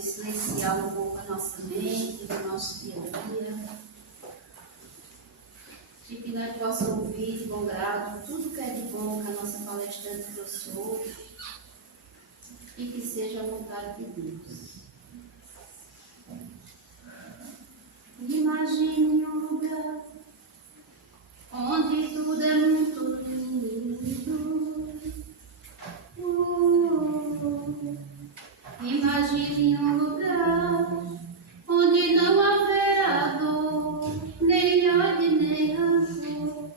silenciar um pouco a nossa mente, do nosso dia a dia, e que nós possamos ouvir de bom grado tudo que é de bom que a nossa palestrante trouxe hoje, e que seja a vontade de Deus. Imagine um lugar onde tudo é muito lindo. Imagine um lugar onde não haverá dor, nem ódio, nem rancor.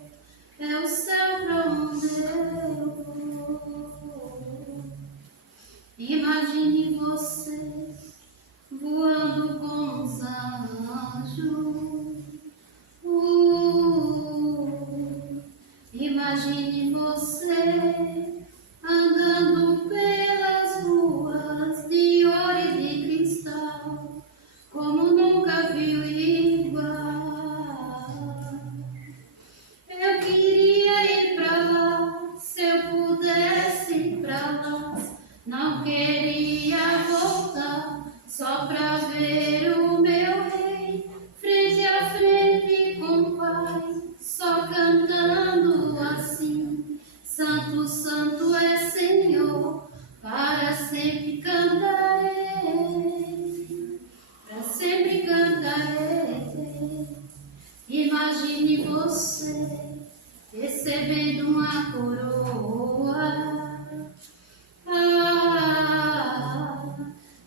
É o céu para onde eu vou. Imagine você voando com os anjos. Imagine você andando pelas ruas de ouro e de cristal, como nunca viu igual. Eu queria ir pra lá, se eu pudesse ir pra lá. Não queria voltar, só pra ver o meu rei, frente a frente com o Pai, só cantando assim: Santo, Santo é Senhor, para sempre cantarei, para sempre cantarei. Imagine você recebendo uma coroa.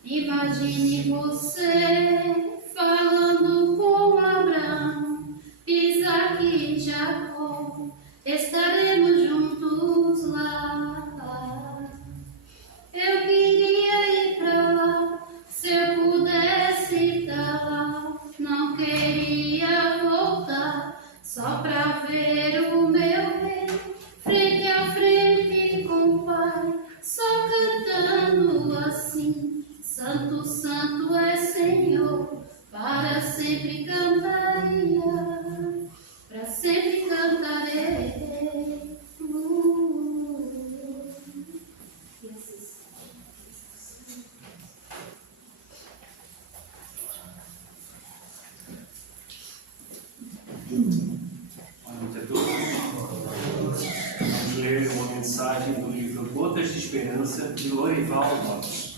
Imagine você falando com Abraão, Isaac e Jacó, estaremos juntos lá. Eu queria ir pra lá, se eu pudesse estar lá. Não queria voltar, só pra ver o meu rei, frente a frente com o Pai, só cantando assim: Santo, Santo é Senhor, para sempre cantaria, para sempre cantarei. Boa noite a todos. Vamos ler uma mensagem do livro Gotas de Esperança, de Lorival Lopes.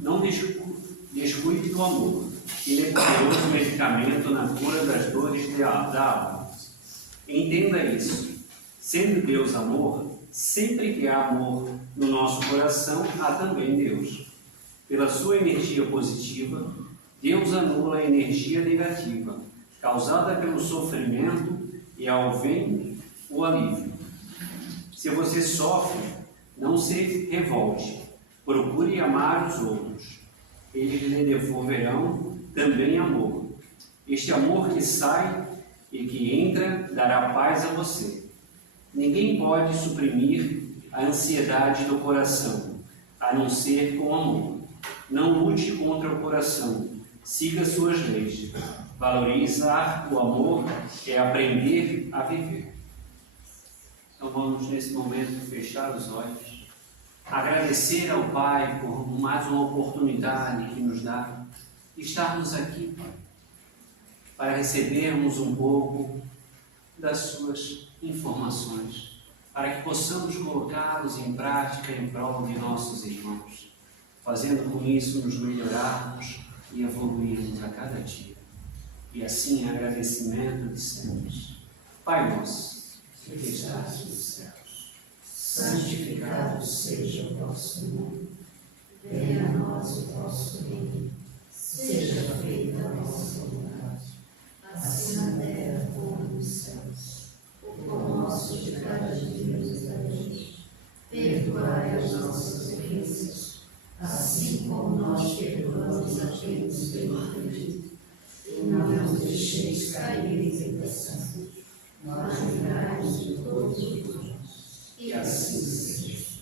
Não descuide do amor. Ele é poderoso medicamento na cura das dores da alma. Entenda isso. Sendo Deus amor, sempre que há amor no nosso coração, há também Deus. Pela sua energia positiva, Deus anula a energia negativa, causada pelo sofrimento, e ao vem o alívio. Se você sofre, não se revolte. Procure amar os outros. Eles lhe devolverão também amor. Este amor que sai e que entra dará paz a você. Ninguém pode suprimir a ansiedade do coração, a não ser com amor. Não lute contra o coração. Siga suas leis. Valorizar o amor é aprender a viver. Então vamos nesse momento fechar os olhos, agradecer ao Pai por mais uma oportunidade que nos dá de estarmos aqui, Pai, para recebermos um pouco das suas informações, para que possamos colocá-los em prática em prol de nossos irmãos, fazendo com isso nos melhorarmos e evoluirmos a cada dia. E assim, em agradecimento, dissemos: Pai nosso, que estás nos céus, santificado seja o vosso nome. Venha a nós o vosso reino. Seja feita a vossa vontade, assim na terra como nos céus. O pão nosso de cada dia nos dai hoje. Perdoai as nossas ofensas, assim como nós perdoamos a quem nos tem ofendido. E não nos deixeis cair em tentação, mas livrai-nos de todos os males. E assim seja.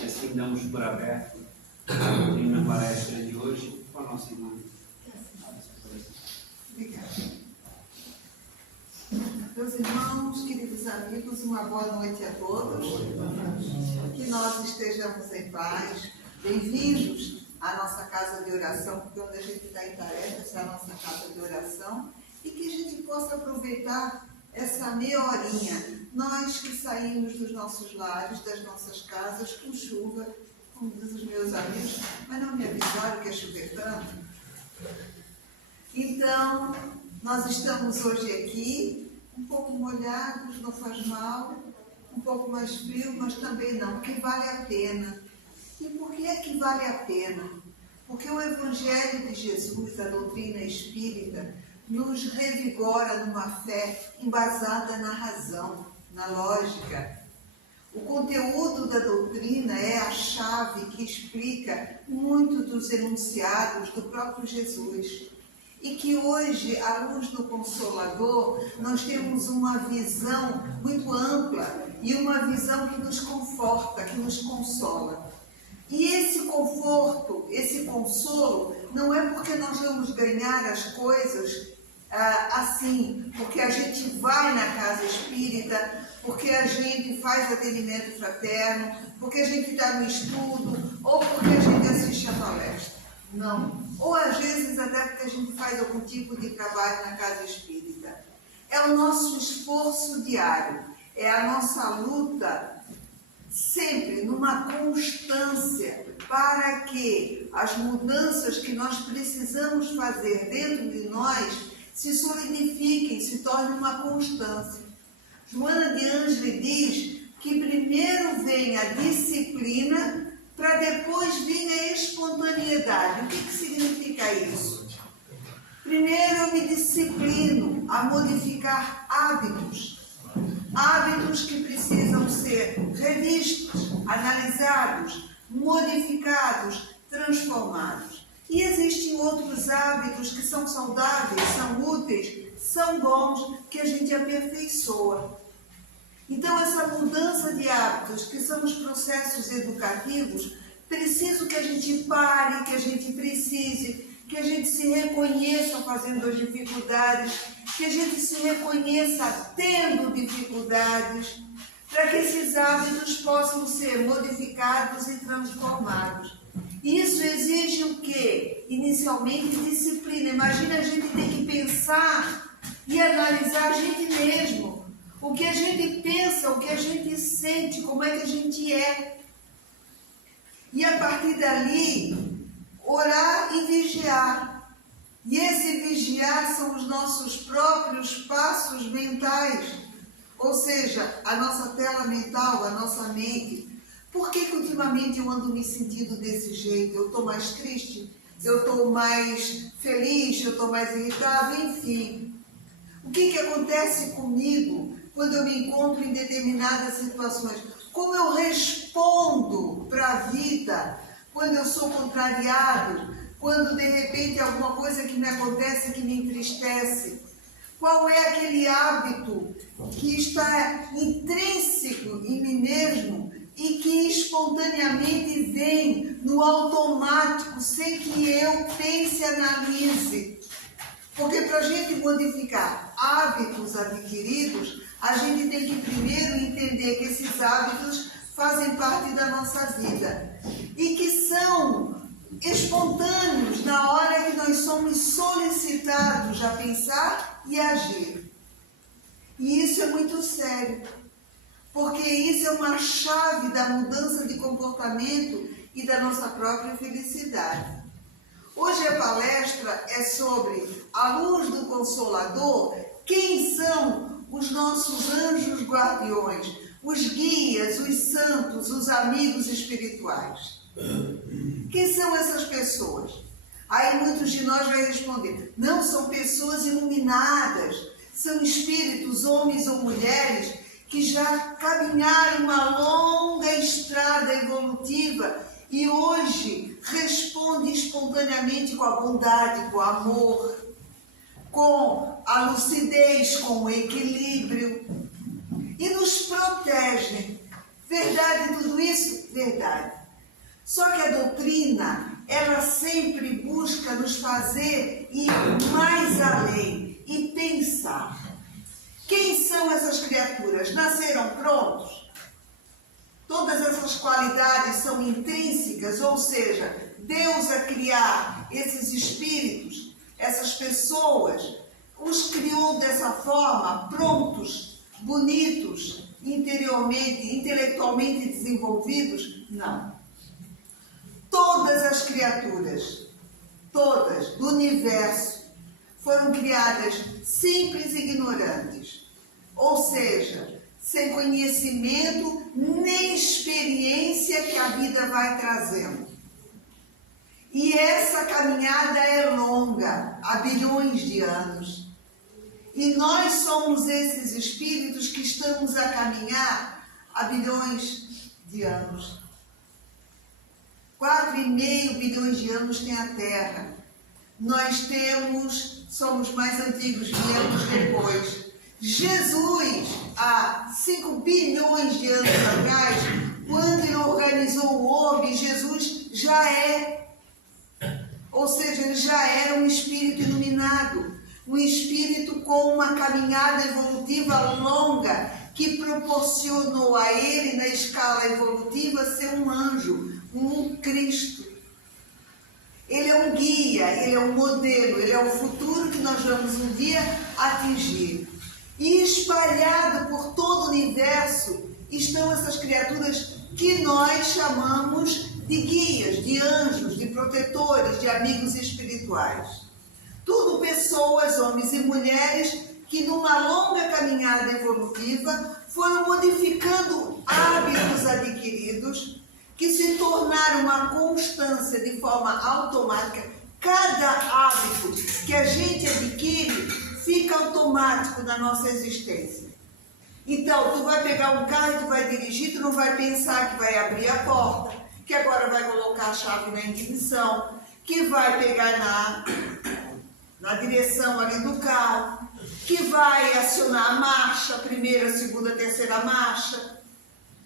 E assim damos por aberto na palestra de hoje com a nossa irmã. Obrigada. Meus irmãos, queridos amigos, uma boa noite a todos. Que nós estejamos em paz. Bem-vindos a nossa casa de oração, porque onde a gente está em tarefa, essa é a nossa casa de oração, e que a gente possa aproveitar essa meia horinha. Nós que saímos dos nossos lares, das nossas casas, com chuva, como diz os meus amigos, mas não me avisaram que é chover tanto. Então, nós estamos hoje aqui, um pouco molhados, não faz mal, um pouco mais frio, mas também não, porque vale a pena. E por que é que vale a pena? Porque o Evangelho de Jesus, a doutrina espírita, nos revigora numa fé embasada na razão, na lógica. O conteúdo da doutrina é a chave que explica muito dos enunciados do próprio Jesus. E que hoje, à luz do Consolador, nós temos uma visão muito ampla e uma visão que nos conforta, que nos consola. E esse conforto, esse consolo, não é porque nós vamos ganhar as coisas assim, porque a gente vai na casa espírita, porque a gente faz atendimento fraterno, porque a gente está no estudo, ou porque a gente assiste a palestra. Não. Ou às vezes até porque a gente faz algum tipo de trabalho na casa espírita. É o nosso esforço diário, é a nossa luta sempre numa constância para que as mudanças que nós precisamos fazer dentro de nós se solidifiquem, se tornem uma constância. Joana de Ângeles diz que primeiro vem a disciplina para depois vir a espontaneidade. O que significa isso? Primeiro eu me disciplino a modificar hábitos. Hábitos que precisam ser revistos, analisados, modificados, transformados. E existem outros hábitos que são saudáveis, são úteis, são bons, que a gente aperfeiçoa. Então, essa mudança de hábitos, que são os processos educativos, preciso que a gente pare, que a gente precise, que a gente se reconheça fazendo as dificuldades, que a gente se reconheça tendo dificuldades, para que esses hábitos possam ser modificados e transformados. Isso exige o quê? Inicialmente, disciplina. Imagina a gente ter que pensar e analisar a gente mesmo. O que a gente pensa, o que a gente sente, como é que a gente é. E a partir dali, orar e vigiar. E esse vigiar são os nossos próprios passos mentais. Ou seja, a nossa tela mental, a nossa mente. Por que ultimamente eu ando me sentindo desse jeito? Eu estou mais triste? Eu estou mais feliz? Eu estou mais irritado? Enfim. O que acontece comigo quando eu me encontro em determinadas situações? Como eu respondo para a vida quando eu sou contrariado? Quando de repente alguma coisa que me acontece que me entristece? Qual é aquele hábito que está intrínseco em mim mesmo e que espontaneamente vem no automático, sem que eu pense e analise? Porque para a gente modificar hábitos adquiridos, a gente tem que primeiro entender que esses hábitos fazem parte da nossa vida e que são espontâneos na hora que nós somos solicitados a pensar e agir. E isso é muito sério, porque isso é uma chave da mudança de comportamento e da nossa própria felicidade. Hoje a palestra é sobre, à luz do Consolador, quem são os nossos anjos guardiões, os guias, os santos, os amigos espirituais. Quem são essas pessoas? Aí muitos de nós vão responder, não, são pessoas iluminadas, são espíritos, homens ou mulheres, que já caminharam uma longa estrada evolutiva e hoje respondem espontaneamente com a bondade, com o amor, com a lucidez, com o equilíbrio e nos protegem. Verdade tudo isso? Verdade. Só que a doutrina, ela sempre busca nos fazer ir mais além e pensar. Quem são essas criaturas? Nasceram prontos? Todas essas qualidades são intrínsecas, ou seja, Deus a criar esses espíritos, essas pessoas, os criou dessa forma, prontos, bonitos, interiormente, intelectualmente desenvolvidos? Não. Todas as criaturas, todas do universo, foram criadas simples e ignorantes, ou seja, sem conhecimento nem experiência que a vida vai trazendo. E essa caminhada é longa, há bilhões de anos. E nós somos esses espíritos que estamos a caminhar há bilhões de anos. 4,5 bilhões de anos tem a Terra. Nós somos mais antigos, viemos depois. Jesus, há 5 bilhões de anos atrás, quando ele organizou o orbe, Jesus já é. Ou seja, ele já era um espírito iluminado, um espírito com uma caminhada evolutiva longa, que proporcionou a ele, na escala evolutiva, ser um anjo, um Cristo. Ele é um guia, ele é um modelo, ele é o futuro que nós vamos um dia atingir. E espalhado por todo o universo estão essas criaturas que nós chamamos de guias, de anjos, de protetores, de amigos espirituais. Tudo pessoas, homens e mulheres, que numa longa caminhada evolutiva foram modificando hábitos adquiridos que se tornaram uma constância de forma automática. Cada hábito que a gente adquire fica automático na nossa existência. Então, tu vai pegar um carro e tu vai dirigir, tu não vai pensar que vai abrir a porta, que agora vai colocar a chave na ignição, que vai pegar na direção ali do carro, que vai acionar a marcha, primeira, segunda, terceira marcha.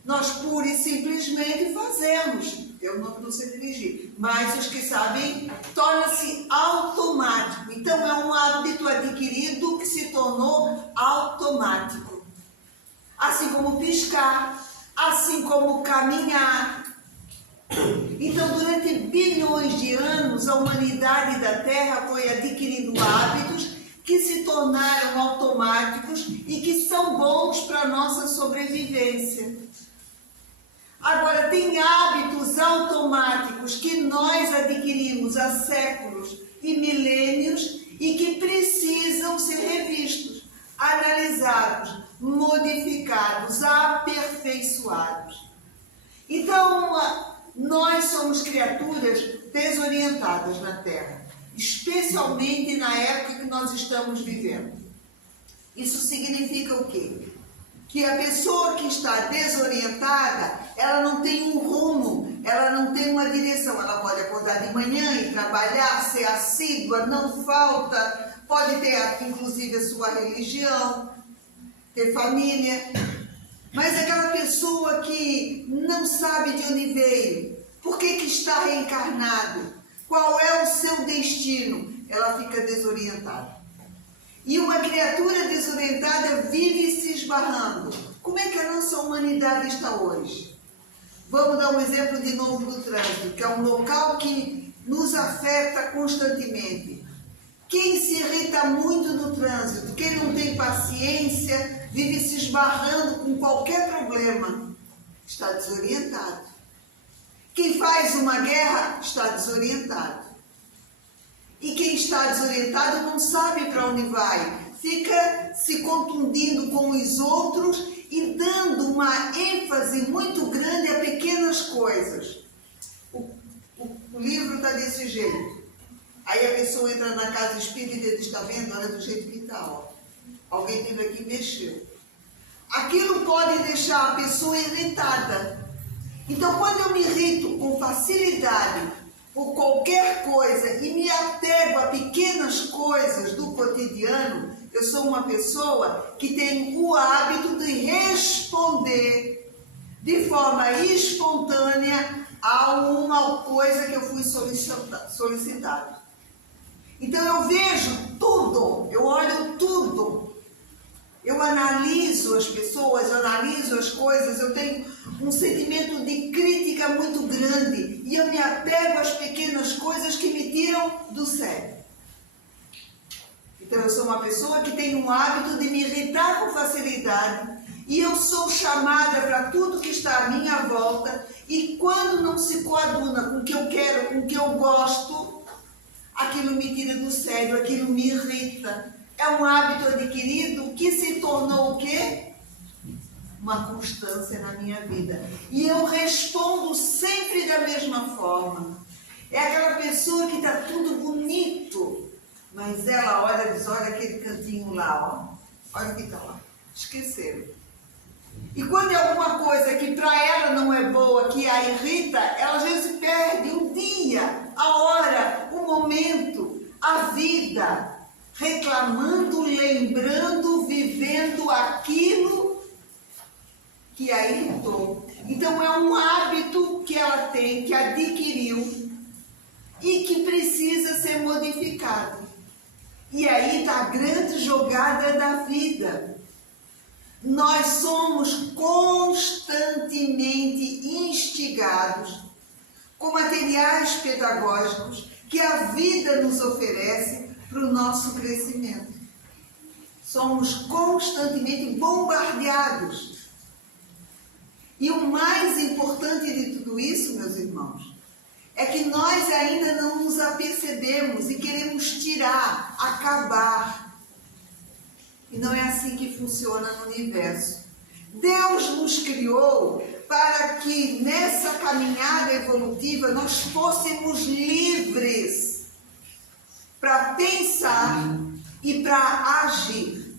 Nós pura e simplesmente fazemos. Eu não sei dirigir, mas os que sabem, torna-se automático. Então é um hábito adquirido que se tornou automático. Assim como piscar, assim como caminhar. Então, durante bilhões de anos, a humanidade da Terra foi adquirindo hábitos que se tornaram automáticos e que são bons para a nossa sobrevivência. Agora, tem hábitos automáticos que nós adquirimos há séculos e milênios e que precisam ser revistos, analisados, modificados, aperfeiçoados. Então, nós somos criaturas desorientadas na Terra, especialmente na época que nós estamos vivendo. Isso significa o quê? Que a pessoa que está desorientada, ela não tem um rumo, ela não tem uma direção. Ela pode acordar de manhã e trabalhar, ser assídua, não falta, pode ter inclusive a sua religião, ter família. Mas aquela pessoa que não sabe de onde veio, por que está reencarnado, qual é o seu destino, ela fica desorientada. E uma criatura desorientada vive se esbarrando. Como é que a nossa humanidade está hoje? Vamos dar um exemplo de novo do trânsito, que é um local que nos afeta constantemente. Quem se irrita muito no trânsito, quem não tem paciência, vive se esbarrando com qualquer problema, está desorientado. Quem faz uma guerra está desorientado. E quem está desorientado não sabe para onde vai, fica se contundindo com os outros e dando uma ênfase muito grande a pequenas coisas. O livro está desse jeito. Aí a pessoa entra na casa espírita e diz, está vendo? Olha do jeito que está, ó. Alguém teve aqui e mexeu. Aquilo pode deixar a pessoa irritada. Então, quando eu me irrito com facilidade por qualquer coisa e me apego a pequenas coisas do cotidiano, eu sou uma pessoa que tem o hábito de responder de forma espontânea a uma coisa que eu fui solicitado. Então eu vejo tudo, eu olho tudo Eu analiso as pessoas, eu analiso as coisas, eu tenho um sentimento de crítica muito grande e eu me apego às pequenas coisas que me tiram do sério. Então eu sou uma pessoa que tem um hábito de me irritar com facilidade e eu sou chamada para tudo que está à minha volta e quando não se coaduna com o que eu quero, com o que eu gosto, aquilo me tira do sério, aquilo me irrita. É um hábito adquirido que se tornou o quê? Uma constância na minha vida. E eu respondo sempre da mesma forma. É aquela pessoa que está tudo bonito, mas ela olha e diz, olha aquele cantinho lá, ó. Olha o que está lá. Esqueceram. E quando é alguma coisa que para ela não é boa, que a irrita, ela às vezes perde o dia, a hora, o momento, a vida, reclamando, lembrando, vivendo aquilo que a irritou. Então é um hábito que ela tem, que adquiriu e que precisa ser modificado. E aí está a grande jogada da vida. Nós somos constantemente instigados com materiais pedagógicos que a vida nos oferece para o nosso crescimento. Somos constantemente bombardeados. E o mais importante de tudo isso, meus irmãos, é que nós ainda não nos apercebemos e queremos tirar, acabar. E não é assim que funciona no universo. Deus nos criou para que nessa caminhada evolutiva nós fôssemos livres para pensar e para agir.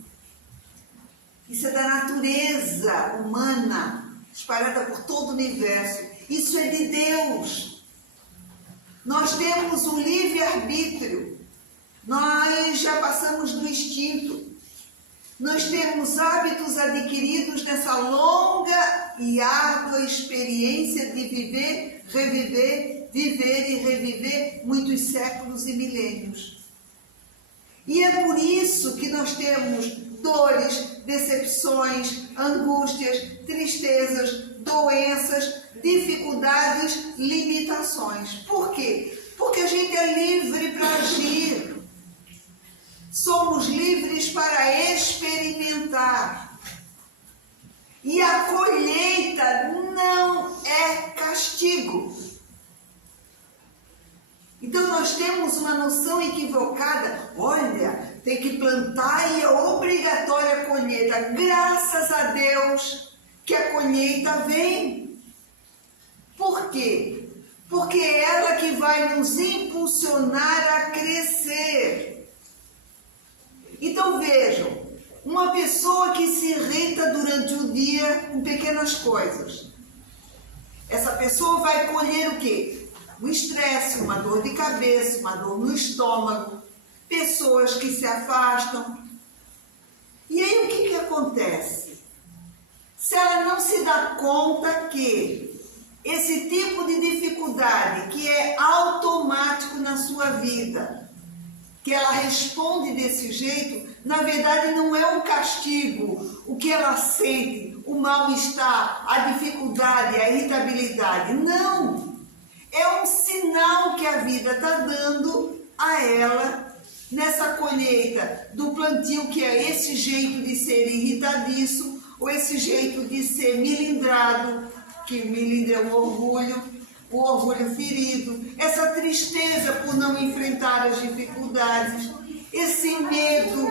Isso é da natureza humana, espalhada por todo o universo. Isso é de Deus. Nós temos um livre-arbítrio. Nós já passamos do instinto. Nós temos hábitos adquiridos nessa longa e árdua experiência de viver, reviver, viver e reviver muitos séculos e milênios. E é por isso que nós temos dores, decepções, angústias, tristezas, doenças, dificuldades, limitações. Por quê? Porque a gente é livre para agir. Somos livres para experimentar. E a colheita não é castigo. Então nós temos uma noção equivocada. Olha, tem que plantar e é obrigatória a colheita. Graças a Deus que a colheita vem. Por quê? Porque é ela que vai nos impulsionar a crescer. Então vejam, uma pessoa que se irrita durante o dia com pequenas coisas. Essa pessoa vai colher o quê? Um estresse, uma dor de cabeça, uma dor no estômago, pessoas que se afastam. E aí o que acontece? Se ela não se dá conta que esse tipo de dificuldade que é automático na sua vida, que ela responde desse jeito, na verdade não é um castigo, o que ela sente, o mal-estar, a dificuldade, a irritabilidade. Não! É um sinal que a vida está dando a ela nessa colheita do plantio, que é esse jeito de ser irritadiço, ou esse jeito de ser milindrado, que o milindre é o orgulho ferido, essa tristeza por não enfrentar as dificuldades, esse medo,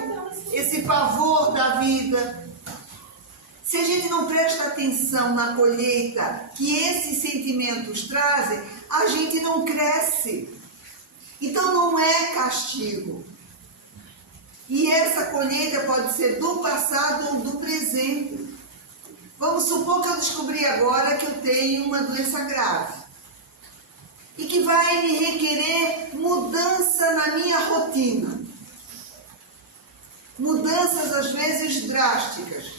esse pavor da vida. Se a gente não presta atenção na colheita que esses sentimentos trazem, a gente não cresce. Então não é castigo. E essa colheita pode ser do passado ou do presente. Vamos supor que eu descobri agora que eu tenho uma doença grave e que vai me requerer mudança na minha rotina. Mudanças às vezes drásticas.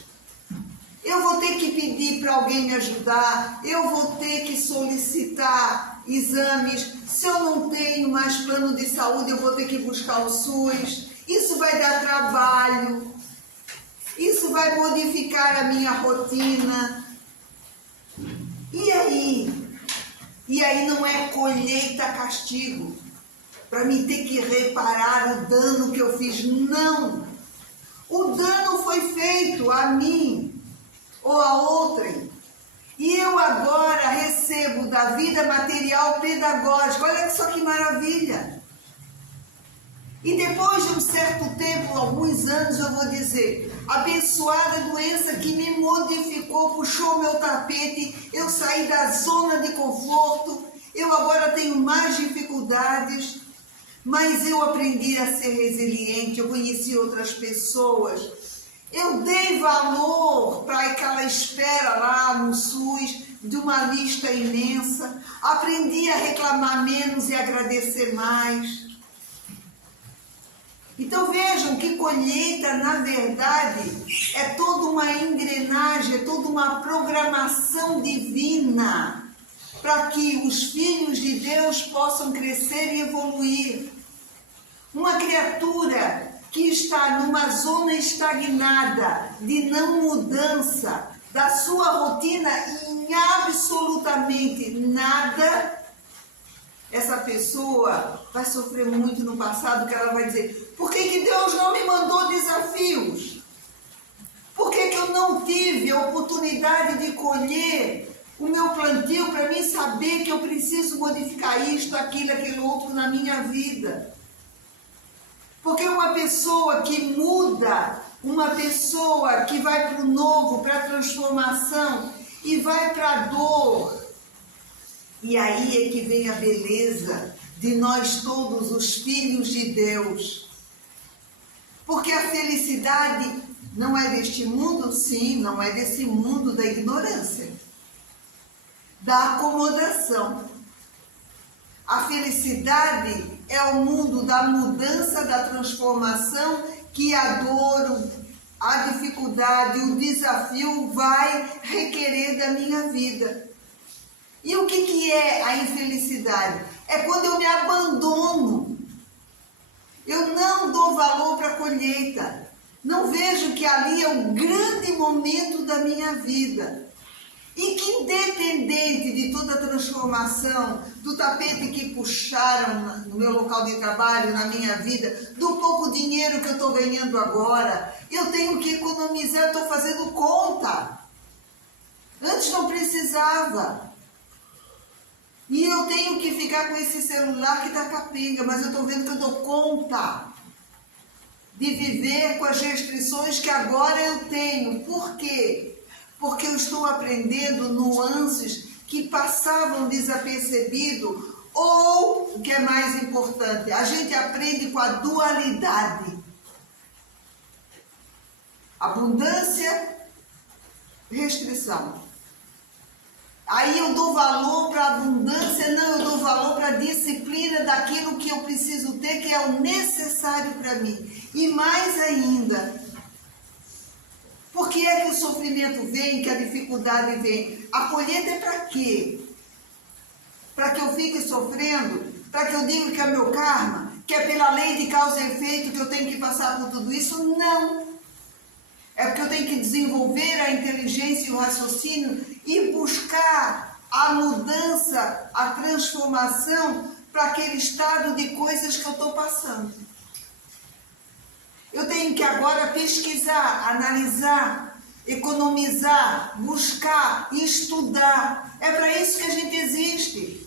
Eu vou ter que pedir para alguém me ajudar, eu vou ter que solicitar exames. Se eu não tenho mais plano de saúde, eu vou ter que buscar o SUS. Isso vai dar trabalho. Isso vai modificar a minha rotina. E aí? E aí não é colheita castigo, para mim ter que reparar o dano que eu fiz. Não! O dano foi feito a mim ou a outrem. E eu agora recebo da vida material pedagógica. Olha só que maravilha! E depois de um certo tempo, alguns anos, eu vou dizer, abençoada doença que me modificou, puxou meu tapete, eu saí da zona de conforto, eu agora tenho mais dificuldades, mas eu aprendi a ser resiliente, eu conheci outras pessoas, eu dei valor para aquela espera lá no SUS de uma lista imensa, aprendi a reclamar menos e agradecer mais. Então vejam que colheita, na verdade, é toda uma engrenagem, é toda uma programação divina para que os filhos de Deus possam crescer e evoluir. Uma criatura que está numa zona estagnada de não mudança da sua rotina em absolutamente nada, essa pessoa vai sofrer muito no passado, que ela vai dizer, por que Deus não me mandou desafios? Por que eu não tive a oportunidade de colher o meu plantio para mim saber que eu preciso modificar isto, aquilo, aquele outro na minha vida? Porque uma pessoa que muda, uma pessoa que vai para o novo, para a transformação e vai para a dor, e aí é que vem a beleza de nós todos os filhos de Deus. Porque a felicidade não é deste mundo, sim, não é desse mundo da ignorância, da acomodação. A felicidade é o mundo da mudança, da transformação, que a dor, a dificuldade, o desafio vai requerer da minha vida. E o que é a infelicidade? É quando eu me abandono. Eu não dou valor para a colheita. Não vejo que ali é o grande momento da minha vida. E que independente de toda a transformação, do tapete que puxaram no meu local de trabalho, na minha vida, do pouco dinheiro que eu estou ganhando agora, eu tenho que economizar, estou fazendo conta. Antes não precisava. E eu tenho que ficar com esse celular que está capenga, mas eu estou vendo que eu dou conta de viver com as restrições que agora eu tenho. Por quê? Porque eu estou aprendendo nuances que passavam desapercebido, ou, o que é mais importante, a gente aprende com a dualidade. Abundância, restrição. Aí eu dou valor para a abundância, não, eu dou valor para a disciplina daquilo que eu preciso ter, que é o necessário para mim. E mais ainda, por que é que o sofrimento vem, que a dificuldade vem? A colheita é para quê? Para que eu fique sofrendo? Para que eu diga que é meu karma? Que é pela lei de causa e efeito que eu tenho que passar por tudo isso? Não. É porque eu tenho que desenvolver a inteligência e o raciocínio e buscar a mudança, a transformação para aquele estado de coisas que eu estou passando. Eu tenho que agora pesquisar, analisar, economizar, buscar, estudar. É para isso que a gente existe.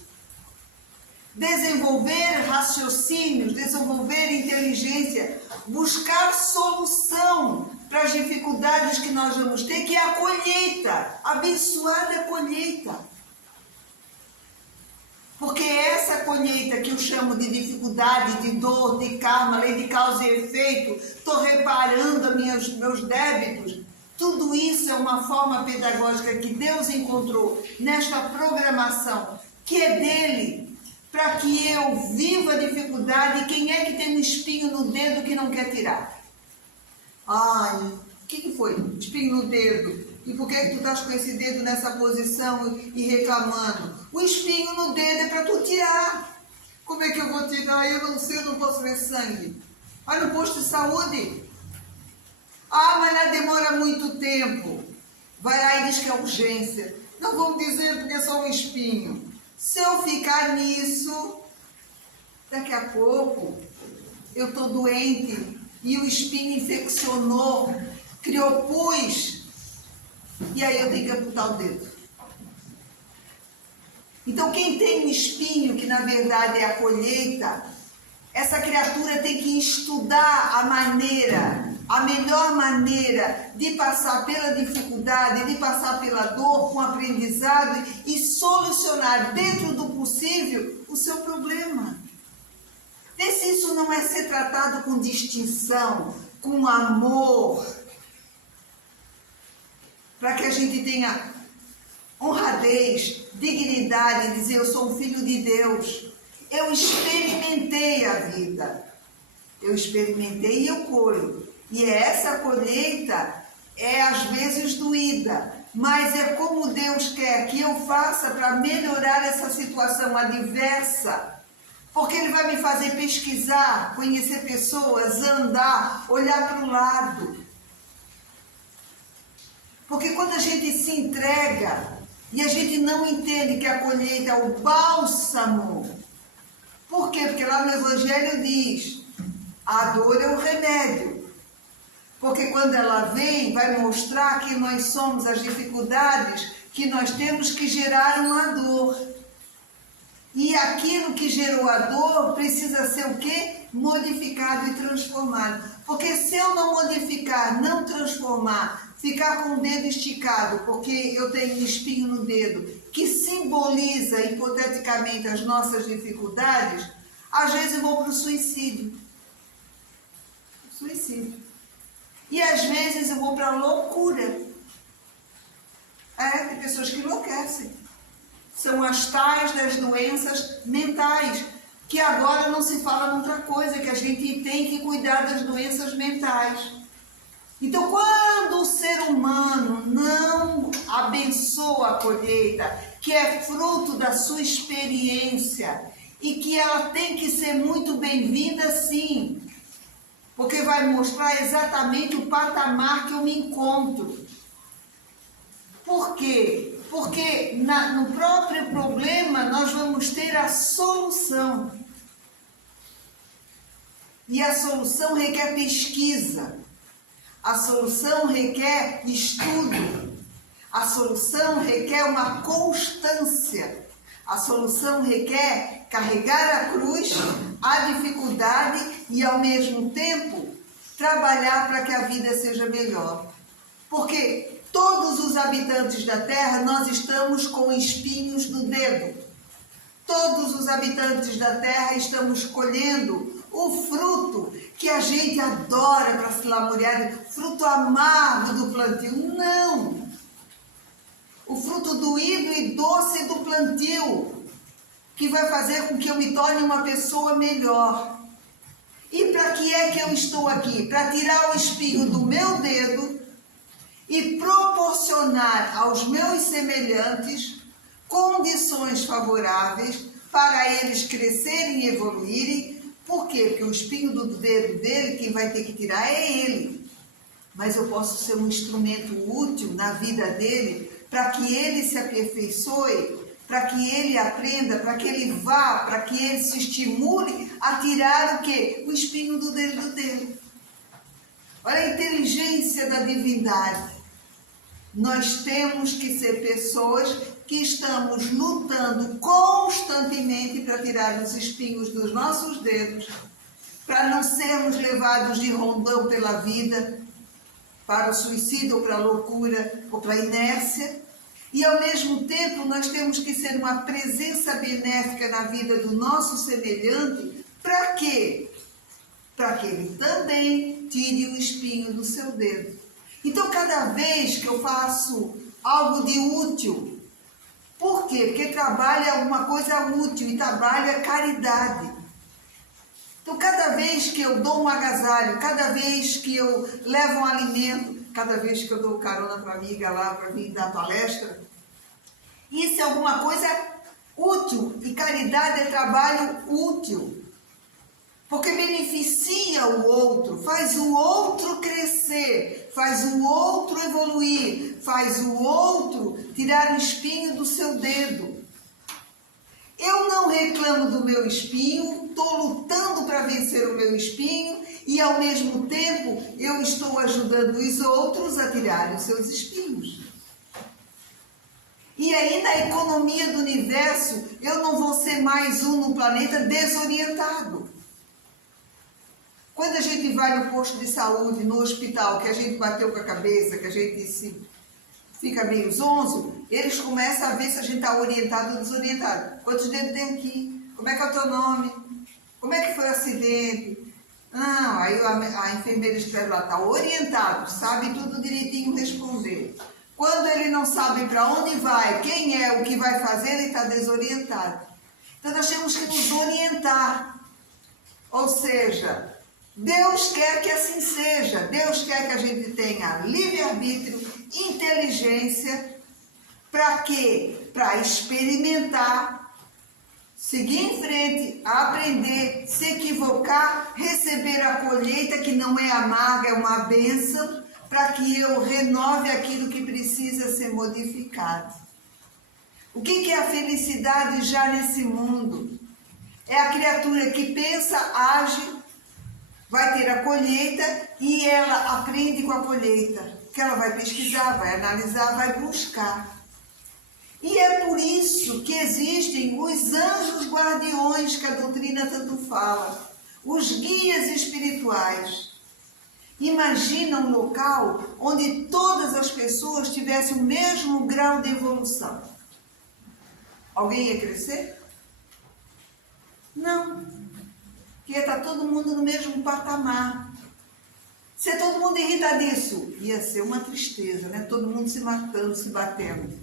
Desenvolver raciocínios, desenvolver inteligência, buscar solução para as dificuldades que nós vamos ter, que é a colheita, abençoada colheita. Porque essa colheita que eu chamo de dificuldade, de dor, de karma, lei de causa e efeito, estou reparando meus débitos, tudo isso é uma forma pedagógica que Deus encontrou nesta programação, que é dele, para que eu viva a dificuldade. E quem é que tem um espinho no dedo que não quer tirar? Ai, o que foi? Espinho no dedo. E por que tu estás com esse dedo nessa posição e reclamando? O espinho no dedo é para tu tirar. Como é que eu vou tirar? Eu não sei, eu não posso ver sangue. Vai no posto de saúde. Ah, mas ela demora muito tempo. Vai lá e diz que é urgência. Não vão dizer porque é só um espinho. Se eu ficar nisso, daqui a pouco eu estou doente e o espinho infeccionou, criou pus, e aí eu tenho que amputar o dedo. Então quem tem um espinho, que na verdade é a colheita, essa criatura tem que estudar a melhor maneira de passar pela dificuldade, de passar pela dor com aprendizado e solucionar dentro do possível o seu problema. Vê se isso não é ser tratado com distinção, com amor, para que a gente tenha honradez, dignidade, dizer eu sou um filho de Deus. Eu experimentei a vida, eu experimentei e eu colho. E essa colheita é às vezes doída, mas é como Deus quer que eu faça para melhorar essa situação adversa. Porque Ele vai me fazer pesquisar, conhecer pessoas, andar, olhar para o lado. Porque quando a gente se entrega e a gente não entende que a colheita é o bálsamo. Por quê? Porque lá no Evangelho diz, a dor é o remédio. Porque quando ela vem, vai mostrar que nós somos as dificuldades que nós temos que gerar uma dor. E aquilo que gerou a dor precisa ser o quê? Modificado e transformado. Porque se eu não modificar, não transformar, ficar com o dedo esticado, porque eu tenho um espinho no dedo, que simboliza hipoteticamente as nossas dificuldades, às vezes eu vou para o suicídio. E às vezes eu vou para a loucura. Tem pessoas que enlouquecem. São as tais das doenças mentais, que agora não se fala em outra coisa, que a gente tem que cuidar das doenças mentais. Então, quando o ser humano não abençoa a colheita, que é fruto da sua experiência, e que ela tem que ser muito bem-vinda, sim, porque vai mostrar exatamente o patamar que eu me encontro. Por quê? Porque no próprio problema nós vamos ter a solução. E a solução requer pesquisa. A solução requer estudo. A solução requer uma constância. A solução requer carregar a cruz, a dificuldade e, ao mesmo tempo, trabalhar para que a vida seja melhor. Porque todos os habitantes da terra, nós estamos com espinhos no dedo. Todos os habitantes da terra estamos colhendo o fruto que a gente adora para se lamuriar, fruto amargo do plantio. Não! O fruto doído e doce do plantio, que vai fazer com que eu me torne uma pessoa melhor. E para que é que eu estou aqui? Para tirar o espinho do meu dedo e proporcionar aos meus semelhantes condições favoráveis para eles crescerem e evoluírem. Por quê? Porque o espinho do dedo dele, quem vai ter que tirar é ele. Mas eu posso ser um instrumento útil na vida dele para que ele se aperfeiçoe, para que ele aprenda, para que ele vá, para que ele se estimule a tirar o quê? O espinho do dedo dele. Olha a inteligência da divindade. Nós temos que ser pessoas que estamos lutando constantemente para tirar os espinhos dos nossos dedos, para não sermos levados de rondão pela vida, para o suicídio, ou para a loucura, ou para a inércia. E ao mesmo tempo nós temos que ser uma presença benéfica na vida do nosso semelhante. Para quê? Para que ele também tire o espinho do seu dedo. Então, cada vez que eu faço algo de útil, por quê? Porque trabalho é alguma coisa útil e trabalho é caridade. Então, cada vez que eu dou um agasalho, cada vez que eu levo um alimento, cada vez que eu dou carona para a amiga lá para vir dar palestra, isso é alguma coisa útil. E caridade é trabalho útil. Porque beneficia ajuda o outro, faz o outro crescer, faz o outro evoluir, faz o outro tirar o espinho do seu dedo. Eu não reclamo do meu espinho, estou lutando para vencer o meu espinho e, ao mesmo tempo, eu estou ajudando os outros a tirarem os seus espinhos. E aí, na economia do universo, eu não vou ser mais um no planeta desorientado. Quando a gente vai no posto de saúde, no hospital, que a gente bateu com a cabeça, que a gente fica meio zonzo, eles começam a ver se a gente está orientado ou desorientado. Quantos dedos tem aqui? Como é que é o teu nome? Como é que foi o acidente? Não, aí a enfermeira escreve lá, está orientado, sabe tudo direitinho responder. Quando ele não sabe para onde vai, quem é, o que vai fazer, ele está desorientado. Então nós temos que nos orientar. Ou seja, Deus quer que assim seja. Deus quer que a gente tenha livre-arbítrio, inteligência. Para quê? Para experimentar, seguir em frente, aprender, se equivocar, receber a colheita que não é amarga, é uma bênção, para que eu renove aquilo que precisa ser modificado. O que é a felicidade já nesse mundo? É a criatura que pensa, age, vai ter a colheita e ela aprende com a colheita. Que ela vai pesquisar, vai analisar, vai buscar. E é por isso que existem os anjos guardiões que a doutrina tanto fala, os guias espirituais. Imagina um local onde todas as pessoas tivessem o mesmo grau de evolução. Alguém ia crescer? Não. Porque ia estar todo mundo no mesmo patamar. Se todo mundo irritadiço, ia ser uma tristeza, né? Todo mundo se matando, se batendo.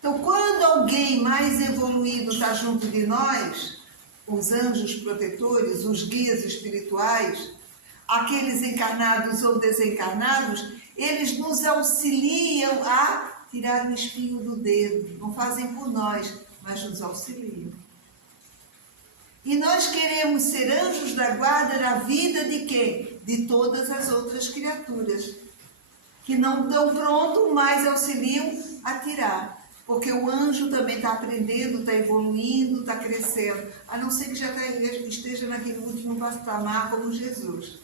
Então, quando alguém mais evoluído está junto de nós, os anjos protetores, os guias espirituais, aqueles encarnados ou desencarnados, eles nos auxiliam a tirar o espinho do dedo. Não fazem por nós, mas nos auxiliam. E nós queremos ser anjos da guarda na vida de quem? De todas as outras criaturas, que não estão pronto, mas auxiliam a tirar. Porque o anjo também está aprendendo, está evoluindo, está crescendo, a não ser que já esteja naquele último patamar como Jesus.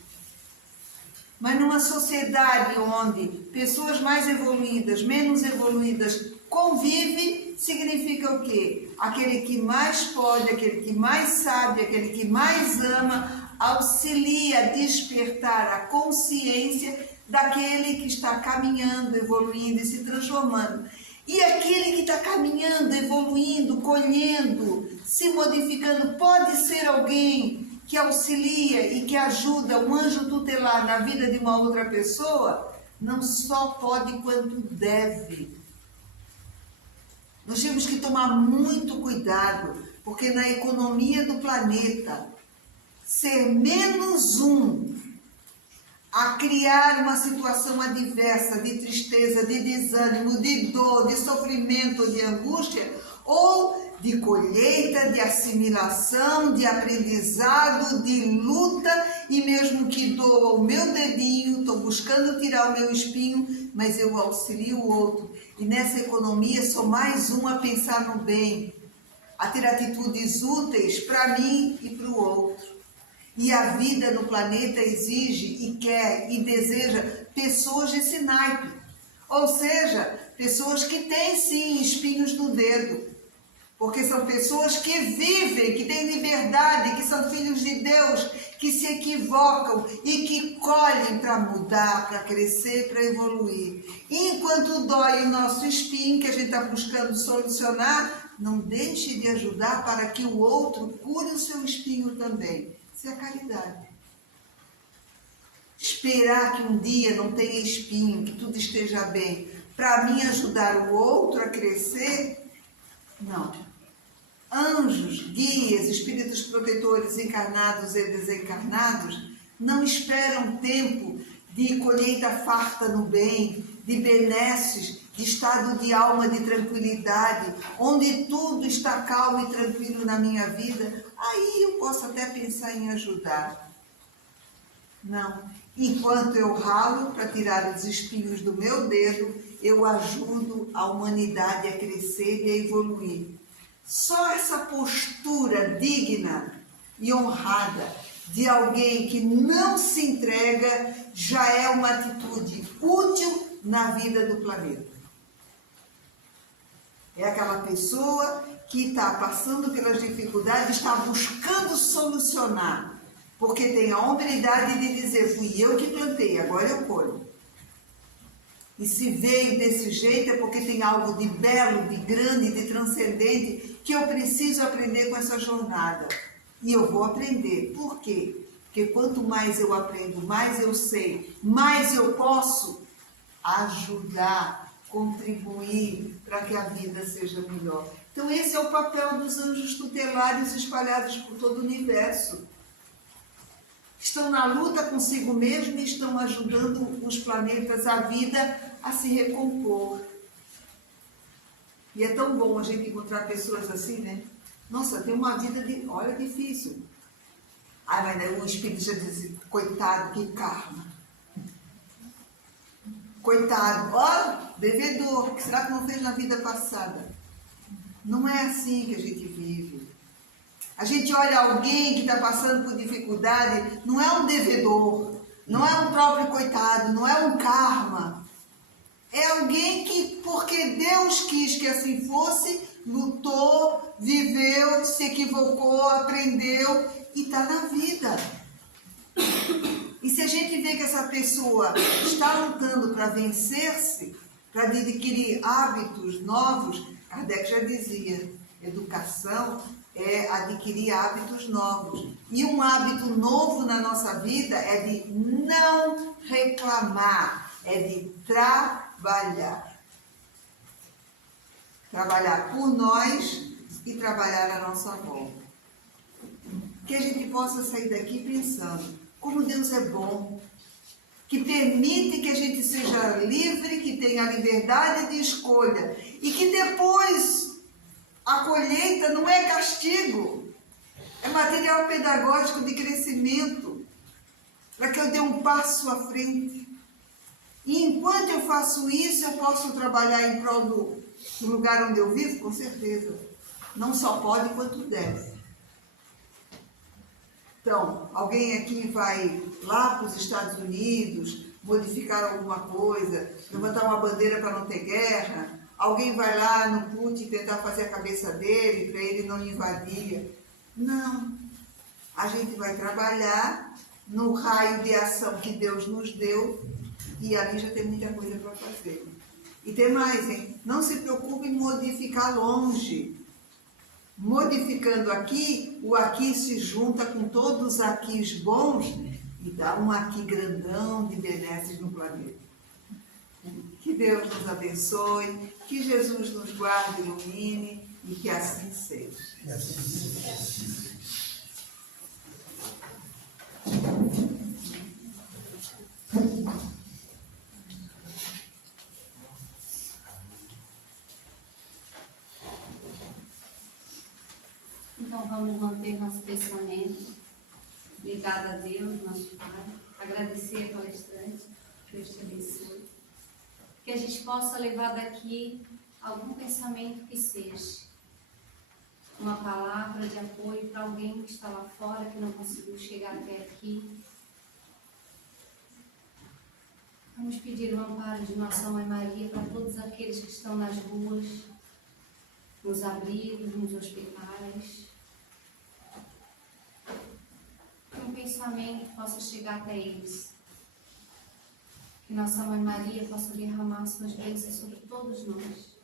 Mas numa sociedade onde pessoas mais evoluídas, menos evoluídas convivem, significa o quê? Aquele que mais pode, aquele que mais sabe, aquele que mais ama, auxilia a despertar a consciência daquele que está caminhando, evoluindo e se transformando. E aquele que está caminhando, evoluindo, colhendo, se modificando, pode ser alguém que auxilia e que ajuda um anjo tutelar na vida de uma outra pessoa, não só pode quanto deve. Nós temos que tomar muito cuidado, porque na economia do planeta, ser menos um a criar uma situação adversa, de tristeza, de desânimo, de dor, de sofrimento, de angústia, ou de colheita, de assimilação, de aprendizado, de luta, e mesmo que doa o meu dedinho, estou buscando tirar o meu espinho, mas eu auxilio o outro. E nessa economia sou mais um a pensar no bem, a ter atitudes úteis para mim e para o outro. E a vida no planeta exige e quer e deseja pessoas desse naipe. Ou seja, pessoas que têm sim espinhos no dedo. Porque são pessoas que vivem, que têm liberdade, que são filhos de Deus, que se equivocam e que colhem para mudar, para crescer, para evoluir. E enquanto dói o nosso espinho, que a gente está buscando solucionar, não deixe de ajudar para que o outro cure o seu espinho também. Isso é a caridade. Esperar que um dia não tenha espinho, que tudo esteja bem, para mim ajudar o outro a crescer, não. Anjos, guias, espíritos protetores encarnados e desencarnados não esperam tempo de colheita farta no bem, de benesses, de estado de alma de tranquilidade, onde tudo está calmo e tranquilo na minha vida. Aí eu posso até pensar em ajudar. Não. Enquanto eu ralo para tirar os espinhos do meu dedo, eu ajudo a humanidade a crescer e a evoluir. Só essa postura digna e honrada de alguém que não se entrega já é uma atitude útil na vida do planeta. É aquela pessoa que está passando pelas dificuldades, está buscando solucionar, porque tem a hombridade de dizer, fui eu que plantei, agora eu colho. E se veio desse jeito é porque tem algo de belo, de grande, de transcendente, que eu preciso aprender com essa jornada. E eu vou aprender. Por quê? Porque quanto mais eu aprendo, mais eu sei, mais eu posso ajudar, contribuir para que a vida seja melhor. Então esse é o papel dos anjos tutelares espalhados por todo o universo. Estão na luta consigo mesmo e estão ajudando os planetas, a vida, a se recompor. E é tão bom a gente encontrar pessoas assim, né? Nossa, tem uma vida, olha, difícil. Ai, mas daí o espírito já diz, coitado, que karma. Coitado, ó, devedor, o que será que não fez na vida passada? Não é assim que a gente vive. A gente olha alguém que está passando por dificuldade, não é um devedor, não é um próprio coitado, não é um karma. É alguém que, porque Deus quis que assim fosse, lutou, viveu, se equivocou, aprendeu e está na vida. E se a gente vê que essa pessoa está lutando para vencer-se, para adquirir hábitos novos, Kardec já dizia, educação é adquirir hábitos novos. E um hábito novo na nossa vida é de não reclamar, é de trabalhar. Trabalhar por nós e trabalhar à nossa volta. Que a gente possa sair daqui pensando como Deus é bom, que permite que a gente seja livre, que tenha a liberdade de escolha e que depois a colheita não é castigo, é material pedagógico de crescimento, para que eu dê um passo à frente. E enquanto eu faço isso, eu posso trabalhar em prol do lugar onde eu vivo, com certeza. Não só pode, quanto deve. Então, alguém aqui vai lá para os Estados Unidos, modificar alguma coisa, levantar uma bandeira para não ter guerra. Alguém vai lá no Putin tentar fazer a cabeça dele, para ele não invadir. Não. A gente vai trabalhar no raio de ação que Deus nos deu e ali já tem muita coisa para fazer. E tem mais, hein? Não se preocupe em modificar longe. Modificando aqui, o aqui se junta com todos os aquis bons e dá um aqui grandão de benesses no planeta. Que Deus nos abençoe, que Jesus nos guarde e ilumine e que assim seja. Então vamos manter nosso pensamento ligado a Deus, nosso Pai, agradecer a palestrante, Deus te abençoe. Que a gente possa levar daqui algum pensamento que seja, uma palavra de apoio para alguém que está lá fora, que não conseguiu chegar até aqui. Vamos pedir o amparo de Nossa Mãe Maria para todos aqueles que estão nas ruas, nos abrigos, nos hospitais. Que um pensamento possa chegar até eles. Que Nossa Mãe Maria possa derramar suas bênçãos sobre todos nós.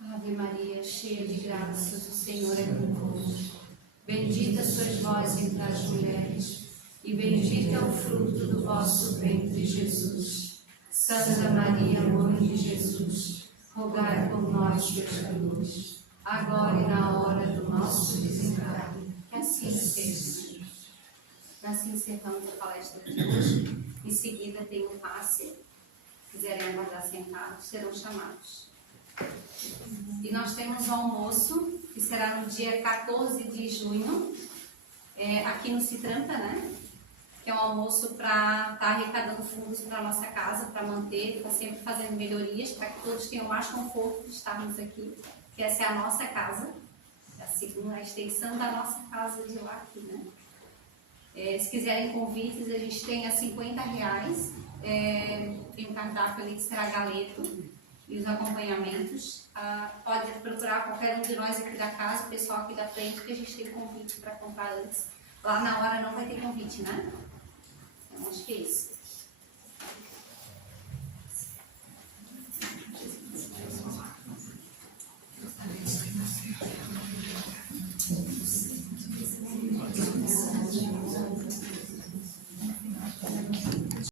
Ave Maria, cheia de graças, o Senhor é convosco. Bendita sois vós entre as mulheres, e bendito é o fruto do vosso ventre, Jesus. Santa Maria, Mãe de Jesus, rogai por nós, pecadores, agora e na hora do nosso desencarne. Que assim seja. Assim encerramos a palestra de hoje. Em seguida tem um passe. Se quiserem aguardar sentados, serão chamados. E nós temos o almoço, que será no dia 14 de junho, aqui no Citrampa, né? Que é um almoço para estar arrecadando fundos para a nossa casa, para manter, está sempre fazendo melhorias, para que todos tenham mais conforto de estarmos aqui, que essa é a nossa casa, a segunda, a extensão da nossa casa de lá aqui, né? Se quiserem convites, a gente tem a R$50, tem um cardápio ali que será galeto e os acompanhamentos. Pode procurar qualquer um de nós aqui da casa, o pessoal aqui da frente, que a gente tem convite para comprar antes. Lá na hora não vai ter convite, né? Então, acho que é isso.